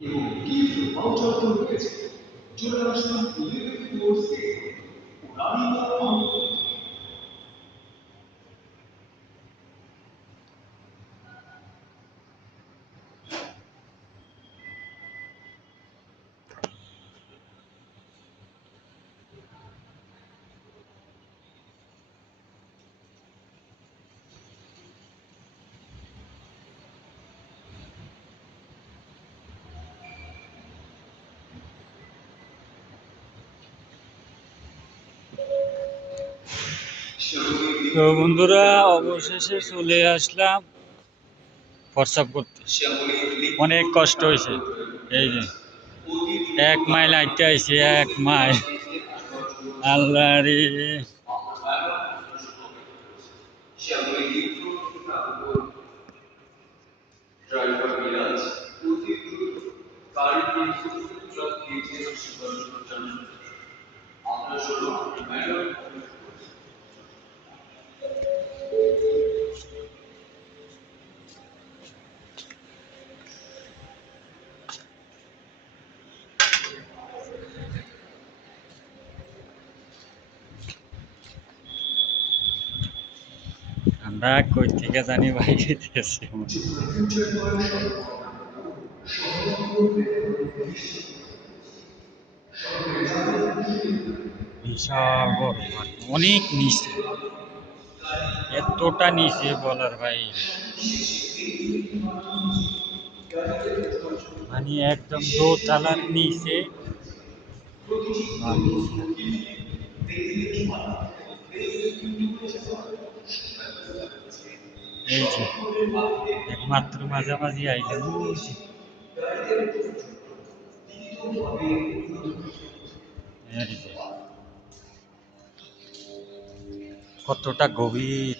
এবং কিছু ভাউচার রয়েছে চলে আসুন ইলেভেন কোর্সে রানিতা আনন্দ। তো বন্ধুরা অবশেষে চলে আসলাম প্রস্রাব করতে। অনেক কষ্ট হয়েছে, এই যে 1 মাইল হাঁটতে আইছি, 1 মাইল। আল্লাহ রে, আমরা কই থেকে জানি বাইরে দিয়েছি বিশাল বড় মাঠ, অনেক নিচে, এতটা নিচে বলার বাইরে, মানে একদম দোতলার নিচে মানুষটা। এই যে একমাত্র মাঝামাঝি আইলাম, ওই যে এই যে কতটা গভীর।